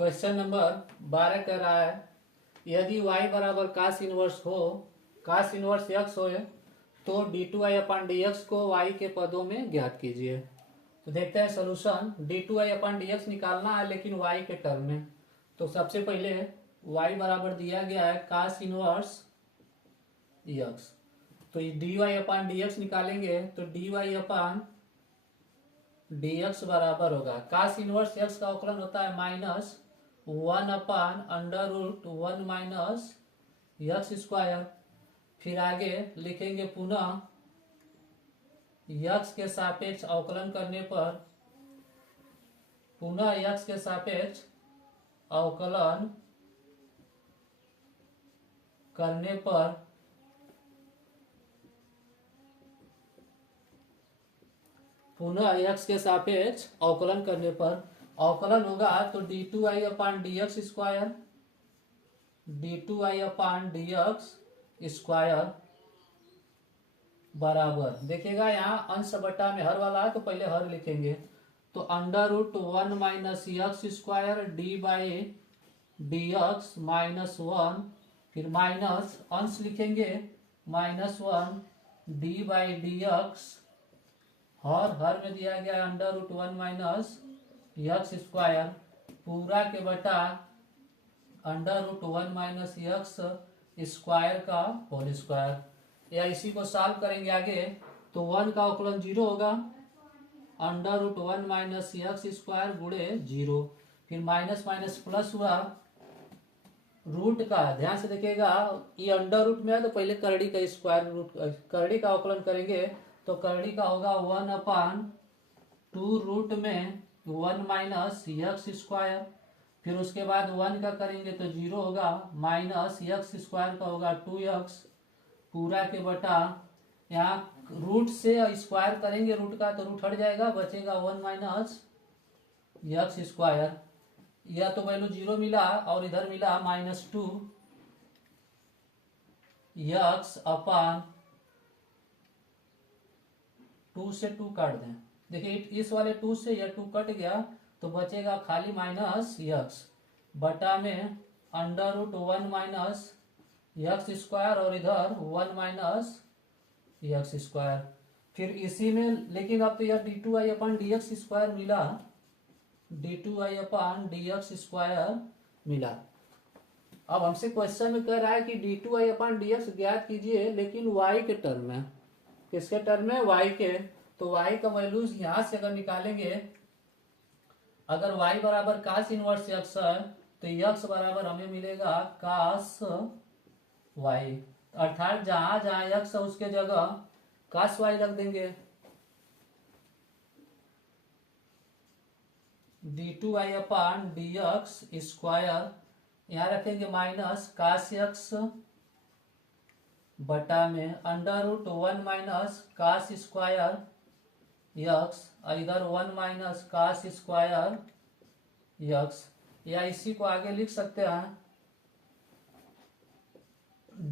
Question number 12 कह रहा है यदि y बराबर कास इनवर्स हो, कास इनवर्स x हो तो d two y upon d x को y के पदों में ज्ञात कीजिए। तो देखते हैं solution. D two y upon d x निकालना है लेकिन y के टर्म में। तो सबसे पहले y बराबर दिया गया है कास इनवर्स x, तो d y upon d x निकालेंगे तो d y upon d x बराबर होगा कास इनवर्स एक्स का अवकलन होता है minus 1 upon under root 1 minus x square. फिर आगे लिखेंगे पुनः एक्स के सापेक्ष अवकलन करने पर, पुनः एक्स के सापेक्ष अवकलन करने पर पुनः एक्स के सापेक्ष अवकलन करने पर अवकलन होगा तो d two y upon d x square, d two y upon d x square बराबर, देखिएगा यहाँ अंश बटा में हर वाला है तो पहले हर लिखेंगे तो under root 1 minus x square d by d x minus 1, फिर माइनस अंश लिखेंगे -1 डी बाई डी एक्स, हर में दिया गया under root 1 minus x square पूरा के बटा under root 1 minus x square का होल स्क्वायर। या इसी को सॉल्व करेंगे आगे तो 1 का अवकलन 0 होगा, under root 1 minus x square गुणे 0, फिर माइनस माइनस प्लस हुआ रूट का, ध्यान से देखिएगा ये अंडर रूट में है तो पहले करड़ी का स्क्वायर रूट, करड़ी का अवकलन करेंगे तो करड़ी का होगा 1 अपान 2 रूट में 1 माइनस एक्स स्क्वायर, फिर उसके बाद 1 का करेंगे तो 0 होगा, माइनस एक्स स्क्वायर का होगा 2x पूरा के बटा, यहाँ रूट से स्क्वायर करेंगे रूट का तो रूट हट जाएगा, बचेगा 1 माइनस एक्स स्क्वायर। यह तो वैल्यू 0 मिला और इधर मिला -2 एक्स अपान 2 से 2 काट दें, देखिए इस वाले 2 से यह 2 कट गया तो बचेगा खाली माइनस एक्स बटा में under root 1 minus x square और इधर 1 माइनस एक्स स्क्वायर। फिर इसी में लेकिन अब तो यह d two y upon d x square मिला, d two y upon d x square मिला। अब हमसे क्वेश्चन में कह रहा है कि d two y upon d x ज्ञात कीजिए लेकिन वाई के टर्म में, किसके टर्म में? वाई के। तो y का वैल्यू यहां से अगर निकालेंगे, अगर y बराबर कास इनवर्स x है तो x बराबर हमें मिलेगा कास y, अर्थात जहां जहां x है उसके जगह कास y रख देंगे। D two y upon d x square यहाँ रखेंगे माइनस कास x बटा में under root 1 minus cos square x, इधर 1 माइनस कास स्क्वायर एक्स, या इसी को आगे लिख सकते हैं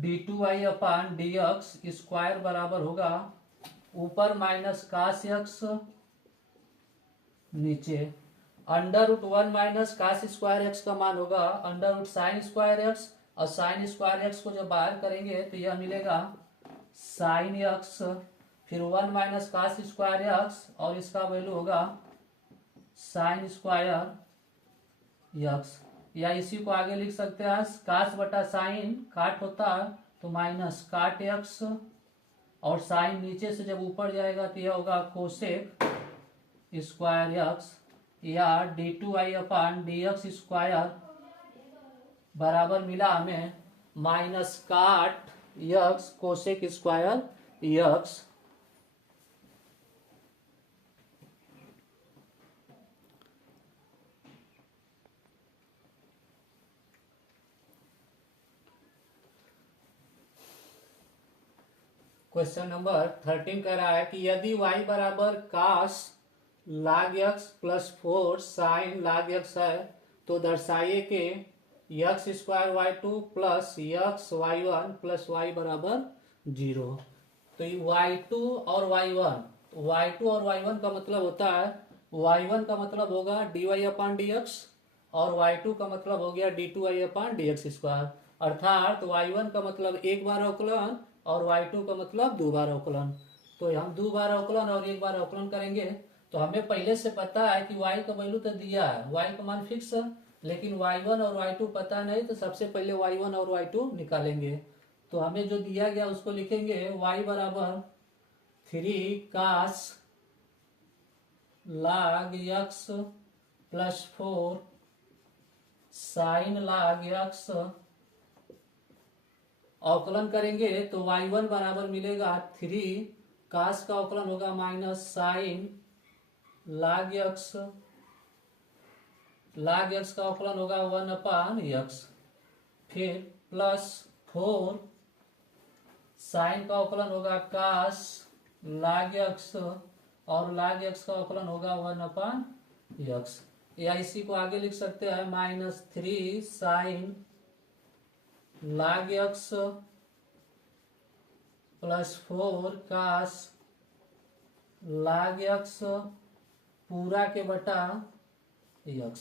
d two y upon d x square बराबर होगा ऊपर माइनस कास एक्स नीचे under root 1 minus cos square x का मान होगा under root sine square x, और साइन स्क्वायर एक्स को जब बाहर करेंगे तो यह मिलेगा साइन एक्स, फिर 1 माइनस कास स्क्वायर एक्स और इसका वैल्यू होगा साइन स्क्वायर एक्स, या इसी को आगे लिख सकते हैं कास बटा साइन काट होता है तो माइनस काट एक्स, और साइन नीचे से जब ऊपर जाएगा तो यह होगा कोसेक स्क्वायर एक्स, या d two y upon d x square बराबर मिला हमें minus cot x cosec square x. Question number 13 कह रहा है कि यदि y बराबर cos log x plus 4 sine log x है तो दर्शाइए कि x square y two plus x y one plus y बराबर 0। तो ये y2 और y1, y2 और y1 का मतलब होता है y1 का मतलब होगा dy अपान डी एक्स और y2 का मतलब हो गया d2i/dx²। अर्थात y1 का मतलब एक बार अवकलन और y2 का मतलब दो बार अवकलन। तो हम दो बार अवकलन और एक बार अवकलन करेंगे। तो हमें पहले से पता है कि y का वैल्यू तो दिया है, y का मान फिक्स है, लेकिन y1 और y2 पता नहीं, तो सबसे पहले y1 और y2 निकालेंगे। तो हमें जो दिया गया उसको लिखेंगे y बराबर 3 cos log x plus 4 sin log x। अवकलन करेंगे तो y1 बराबर मिलेगा 3 cos का अवकलन होगा minus sine log x, log x का अवकलन होगा 1/x, फिर प्लस 4 साइन का अवकलन होगा cos log x और log x का अवकलन होगा 1/x, या इसी को आगे लिख सकते हैं -3 sine log x plus 4 cos log x पूरा के बटा x।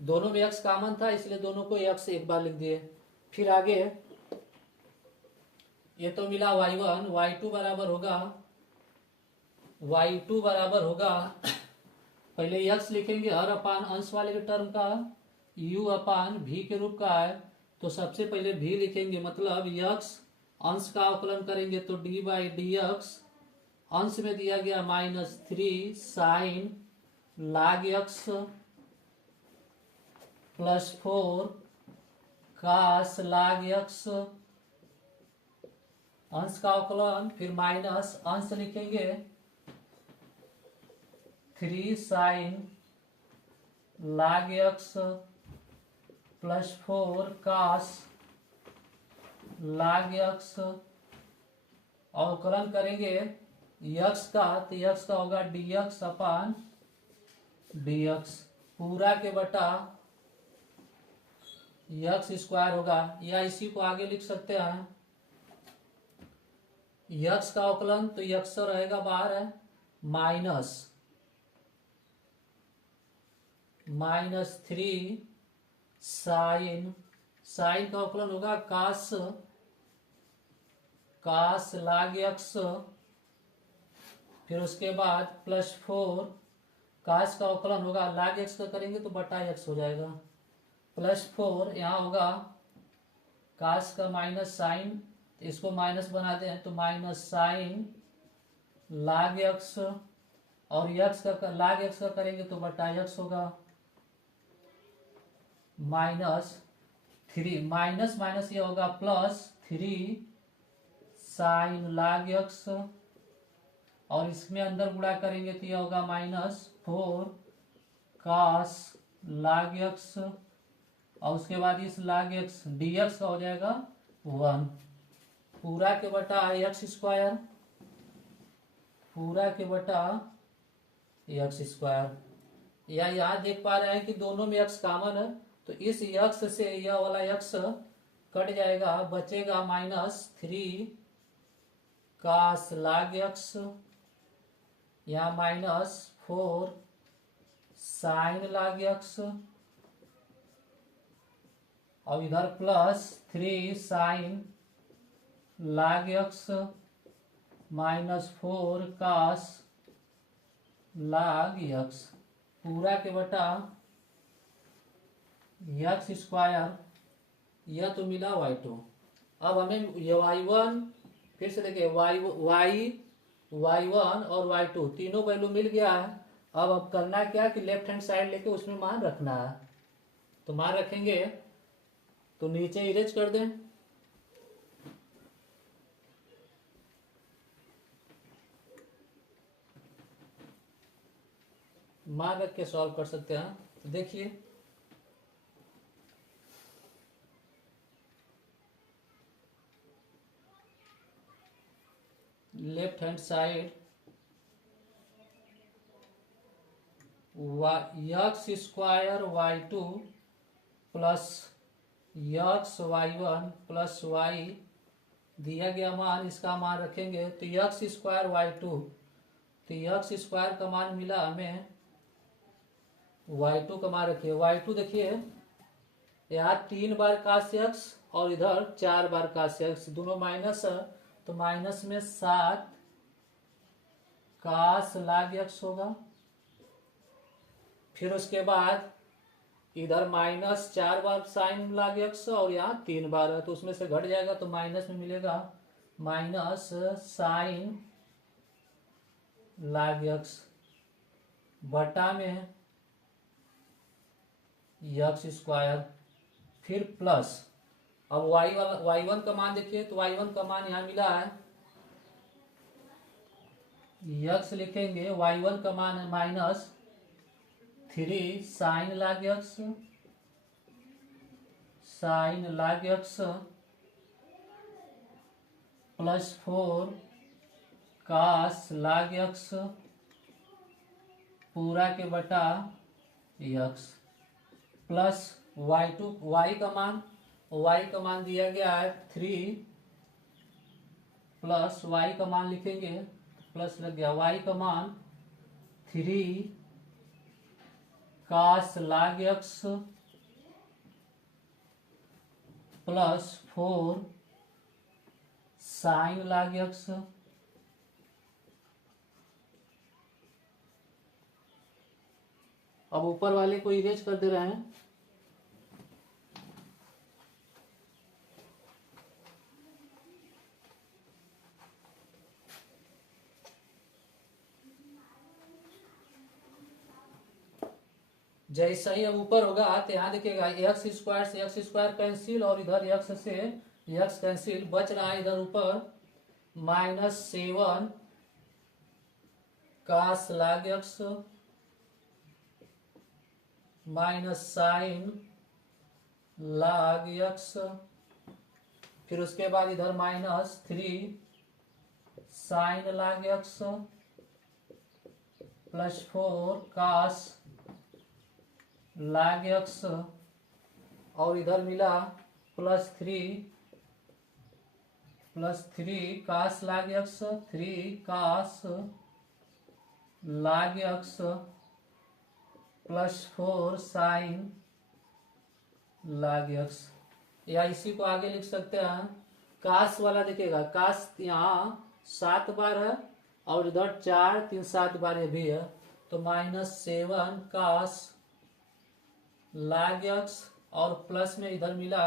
दोनों में x कॉमन था इसलिए दोनों को x एक बार लिख दिए। फिर आगे ये तो मिला y1, y2 बराबर होगा पहले x लिखेंगे हर अपान अंश वाले के टर्म का u/v के रूप का है, तो सबसे पहले v लिखेंगे, मतलब x अंश का अवकलन करेंगे तो d/dx अंश में दिया गया -3 sine log x plus 4 cos log x अंश का अवकलन, फिर माइनस अंश लिखेंगे 3 sine log x plus 4 cos log x। अवकलन करेंगे x का, तो x का होगा dx/dx पूरा के बटा x² होगा, या इसी को आगे लिख सकते हैं x का अवकलन तो x रहेगा बाहर है, -3 साइन का अवकलन होगा cos log x, फिर उसके बाद प्लस 4 cos का अवकलन होगा log x का करेंगे तो बटा x हो जाएगा, प्लस 4 यहाँ होगा cos का माइनस साइन, इसको माइनस बना दें तो माइनस साइन log x, और x का log x का करेंगे तो बटा x होगा, -3 माइनस माइनस ये होगा +3 साइन log x, और इसमें अंदर गुणा करेंगे तो यह होगा -4 cos log x, और उसके बाद इस log x dx का हो जाएगा 1 पूरा के बटा x², पूरा के बटा x²। या यहाँ देख पा रहे हैं कि दोनों में x कॉमन है, तो इस x से यह वाला x कट जाएगा, बचेगा -3 cos log x, यहाँ -4 साइन log x, और इधर +3 sine log x -4 cos log x पूरा के बटा x²। यह तो मिला y2। अब हमें ये y1 फिर से देखिए y1 और y2 तीनों वैल्यू मिल गया है। अब करना क्या कि लेफ्ट हैंड साइड लेके उसमें मान रखना है, तो मान रखेंगे तो नीचे इरेज कर दें, मान रख के सॉल्व कर सकते हैं। तो देखिए left hand side x² y2 plus x y1 plus y दिया गया मान, इसका मान रखेंगे तो x² y2, तो x² का मान मिला हमें y2 का मान रखिए। y2 देखिए यहाँ 3 बार cos x और इधर 4 बार cos x, दोनों माइनस है तो माइनस में 7 cos log x होगा। फिर उसके बाद इधर माइनस 4 बार साइन log x और यहाँ 3 बार है तो उसमें से घट जाएगा तो माइनस में मिलेगा माइनस साइन log x बटा में x स्क्वायर, फिर प्लस। अब y1 का मान देखिए तो y1 का मान यहाँ मिला है, x लिखेंगे, y1 का मान है minus 3 sine log x plus 4 cos log x पूरा के बटा x प्लस y2 y का मान दिया गया है 3 प्लस y का मान लिखेंगे, प्लस लग गया, y का मान 3 cos log x plus 4 sine log x। अब ऊपर वाले को इरेज कर दे रहे हैं। जैसा ही अब ऊपर होगा तो यहाँ देखिएगा एक्स स्क्वायर से एक्स स्क्वायर कैंसिल और इधर एक्स से एक्स कैंसिल, बच रहा है इधर ऊपर -7 cos log x minus sine log x, फिर उसके बाद इधर -3 sine log x plus 4 cos log x और इधर मिला +3 cos log x, 3 cos log x plus 4 sine log x। या इसी को आगे लिख सकते हैं, कास वाला देखिएगा, कास यहाँ 7 बार है और इधर 4 3 7 बार ये भी है तो -7 cos log x और प्लस में इधर मिला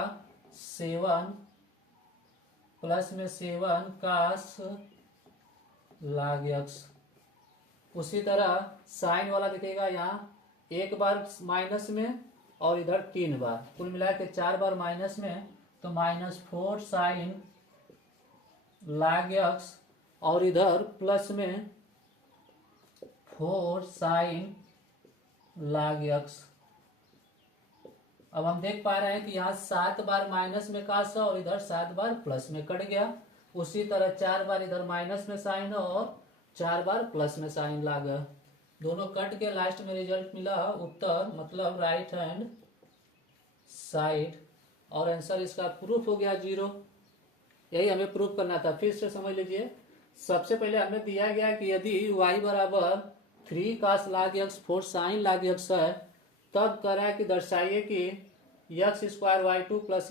7 प्लस में 7 cos log x। उसी तरह साइन वाला दिखेगा यहाँ 1 बार माइनस में और इधर 3 बार, कुल मिला के 4 बार माइनस में तो -4 साइन log x और इधर प्लस में 4 साइन log x। अब हम देख पा रहे हैं कि यहाँ 7 बार माइनस में कास है और इधर 7 बार प्लस में कट गया। उसी तरह 4 बार इधर माइनस में साइन है और 4 बार प्लस में साइन log है, दोनों कट के लास्ट में रिजल्ट मिला उत्तर, मतलब राइट हैंड साइड, और आंसर इसका प्रूफ हो गया 0। यही हमें प्रूफ करना था। फिर से समझ लीजिए, सबसे पहले हमें दिया गया कि यदि y बराबर 3 cos log x 4 sine log x है, तब कह रहा है कि दर्शाइए कि x स्क्वायर y2 प्लस